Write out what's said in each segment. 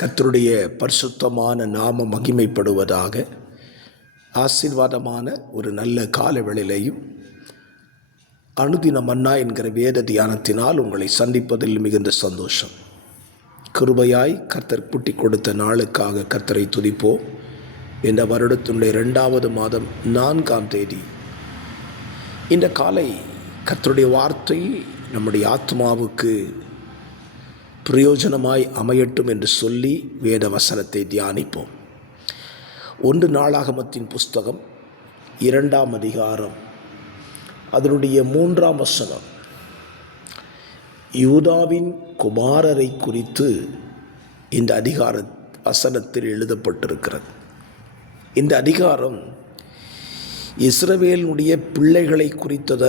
கர்த்தருடைய பரிசுத்தமான நாம மகிமைப்படுவதாக. ஆசீர்வாதமான ஒரு நல்ல கால வேளையிலையும் அனுதின மன்னா என்கிற வேத தியானத்தினால் உங்களை சந்திப்பதில் மிகுந்த சந்தோஷம். கிருபையாய் கர்த்தர் கூட்டி கொடுத்த நாளுக்காக கர்த்தரை துதிப்போம். இந்த வருடத்தினுடைய 2வது மாதம் 4ஆம் தேதி இந்த காலை கர்த்தருடைய வார்த்தை நம்முடைய ஆத்மாவுக்கு பிரயோஜனமாய் அமையட்டும் என்று சொல்லி வேத வசனத்தை தியானிப்போம். 1 நாளாகமத்தின் புஸ்தகம் 2ஆம் அதிகாரம் அதனுடைய 3ஆம் வசனம். யூதாவின் குமாரரை குறித்து இந்த வசனத்தில் எழுதப்பட்டிருக்கிறது. இந்த அதிகாரம் இஸ்ரவேலுடைய பிள்ளைகளை குறித்தத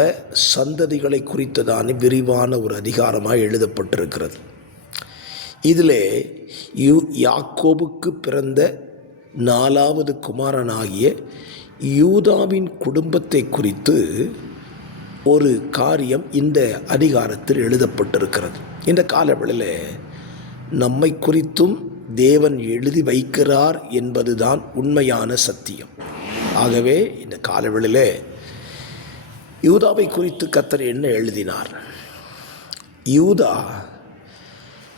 சந்ததிகளை குறித்ததான விரிவான ஒரு அதிகாரமாக எழுதப்பட்டிருக்கிறது. இதிலே யாக்கோபுக்கு பிறந்த 4வது குமாரனாகிய யூதாவின் குடும்பத்தை குறித்து ஒரு காரியம் இந்த அதிகாரத்தில் எழுதப்பட்டிருக்கிறது. இந்த காலவெளியில் நம்மை குறித்தும் தேவன் எழுதி வைக்கிறார் என்பதுதான் உண்மையான சத்தியம். ஆகவே இந்த காலவெளியில் யூதாவை குறித்து கர்த்தர் என்ன எழுதினார்? யூதா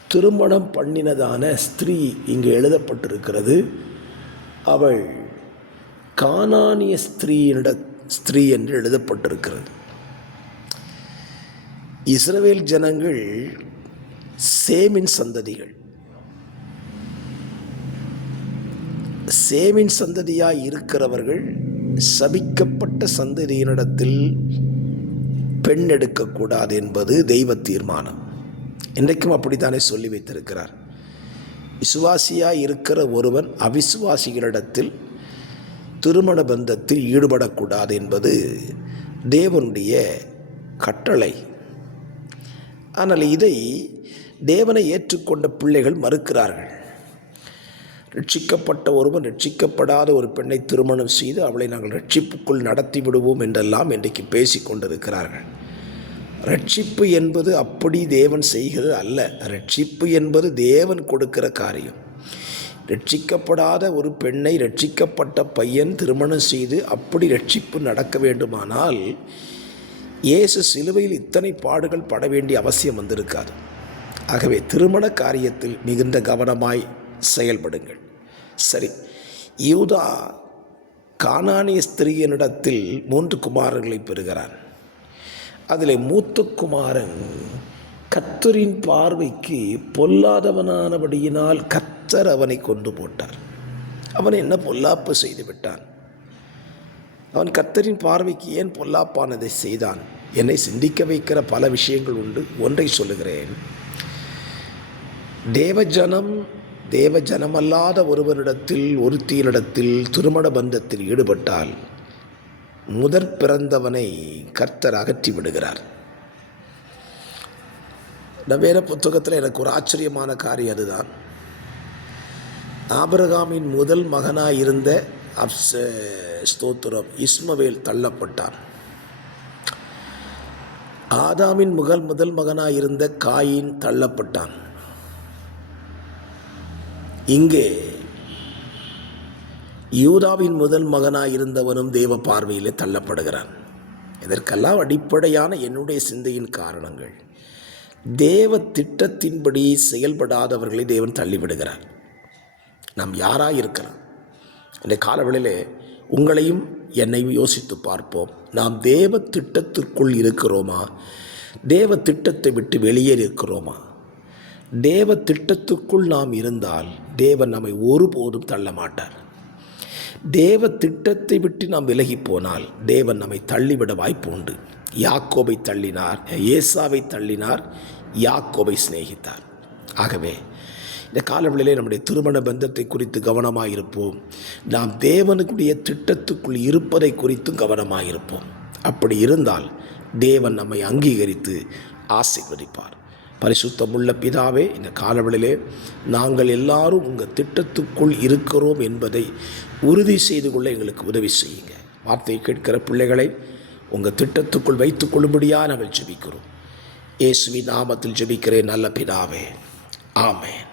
திருமணம் பண்ணினதான ஸ்திரீ இங்கு எழுதப்பட்டிருக்கிறது. அவள் கானானிய ஸ்திரீ என்று எழுதப்பட்டிருக்கிறது. இஸ்ரவேல் ஜனங்கள் சேமின் சந்ததிகள். சேமின் சந்ததியாய் இருக்கிறவர்கள் சபிக்கப்பட்ட சந்ததியினிடத்தில் பெண் எடுக்கக்கூடாது என்பது தெய்வ தீர்மானம். இன்றைக்கும் அப்படித்தானே சொல்லி வைத்திருக்கிறார். விசுவாசியாய் இருக்கிற ஒருவன் அவிசுவாசிகளிடத்தில் திருமண பந்தத்தில் ஈடுபடக்கூடாது என்பது தேவனுடைய கட்டளை. ஆனால் இதை தேவனை ஏற்றுக்கொண்ட பிள்ளைகள் மறுக்கிறார்கள். ரட்சிக்கப்பட்ட ஒருவன் ரட்சிக்கப்படாத ஒரு பெண்ணை திருமணம் செய்து அவளை நாங்கள் ரட்சிப்புக்குள் நடத்தி விடுவோம் என்றெல்லாம் இன்றைக்கு பேசி கொண்டிருக்கிறார்கள். ரட்சிப்பு என்பது அப்படி தேவன் செய்கிறது அல்ல. ரட்சிப்பு என்பது தேவன் கொடுக்கிற காரியம். ரட்சிக்கப்படாத ஒரு பெண்ணை ரட்சிக்கப்பட்ட பையன் திருமணம் செய்து அப்படி ரட்சிப்பு நடக்க வேண்டுமானால் இயேசு சிலுவையில் இத்தனை பாடுகள் பட வேண்டிய அவசியம் வந்திருக்காது. ஆகவே திருமண காரியத்தில் மிகுந்த கவனமாய் செயல்படுங்கள். சரி, யூதா கானானிய ஸ்திரீயினிடத்தில் 3 குமாரர்களை பெறுகிறான். அதில் மூத்த குமாரன் கர்த்தரின் பார்வைக்கு பொல்லாதவனானபடியினால் கர்த்தர் அவனை கொண்டு போட்டார். அவன் என்ன பொல்லாப்பு செய்து விட்டான்? அவன் கர்த்தரின் பார்வைக்கு ஏன் பொல்லாப்பானதை செய்தான்? என்னை சிந்திக்க வைக்கிற பல விஷயங்கள் உண்டு. ஒன்றை சொல்லுகிறேன். தேவஜனமல்லாத ஒருவனிடத்தில் ஒருத்தியினிடத்தில் திருமண பந்தத்தில் ஈடுபட்டால் முதற் பிறந்தவனை கர்த்தர் அகற்றி விடுகிறார். வேத புத்தகத்தில் எனக்கு ஒரு ஆச்சரியமான காரியம் அதுதான். ஆபிரகாமின் முதல் மகனாயிருந்த ஸ்தோத்திரம் இஸ்மவேல் தள்ளப்பட்டான். ஆதாமின் முதல் மகனாயிருந்த காயின் தள்ளப்பட்டான். இங்கே யூதாவின் முதல் மகனாயிருந்தவனும் தேவ பார்வையிலே தள்ளப்படுகிறான். இதற்கெல்லாம் அடிப்படையான என்னுடைய சிந்தையின் காரணங்கள், தேவ திட்டத்தின்படி செயல்படாதவர்களை தேவன் தள்ளிவிடுகிறார். நாம் யாராக இருக்கலாம்? இந்த காலவெளியிலே உங்களையும் என்னையும் யோசித்து பார்ப்போம். நாம் தேவ திட்டத்திற்குள் இருக்கிறோமா? தேவ திட்டத்தை விட்டு வெளியே இருக்கிறோமா? தேவ திட்டத்துக்குள் நாம் இருந்தால் தேவன் நம்மை ஒருபோதும் தள்ள மாட்டார். தேவ திட்டத்தை விட்டு நாம் விலகி போனால் தேவன் நம்மை தள்ளிவிட வாய்ப்பு உண்டு. யாக்கோபை தள்ளினார், ஏசாவை தள்ளினார், யாக்கோபை சிநேகித்தார். ஆகவே இந்த காலவெளியிலே நம்முடைய திருமண பந்தத்தை குறித்து கவனமாக இருப்போம். நாம் தேவனுடைய திட்டத்துக்குள் இருப்பதை குறித்தும் கவனமாக இருப்போம். அப்படி இருந்தால் தேவன் நம்மை அங்கீகரித்து ஆசீர்வதிப்பார். பரிசுத்தமுள்ள பிதாவே, இந்த காலவெளியிலே நாங்கள் எல்லாரும் உங்கள் திட்டத்துக்குள் இருக்கிறோம் என்பதை உறுதி செய்து கொள்ள எங்களுக்கு உதவி செய்யுங்க. வார்த்தையை கேட்கிற பிள்ளைகளை உங்கள் திட்டத்துக்குள் வைத்துக் கொள்ளும்படியாக நாங்கள் ஜெபிக்கிறோம். இயேசுவின் நாமத்தில் ஜெபிக்கிறேன் நல்ல பிதாவே, ஆமென்.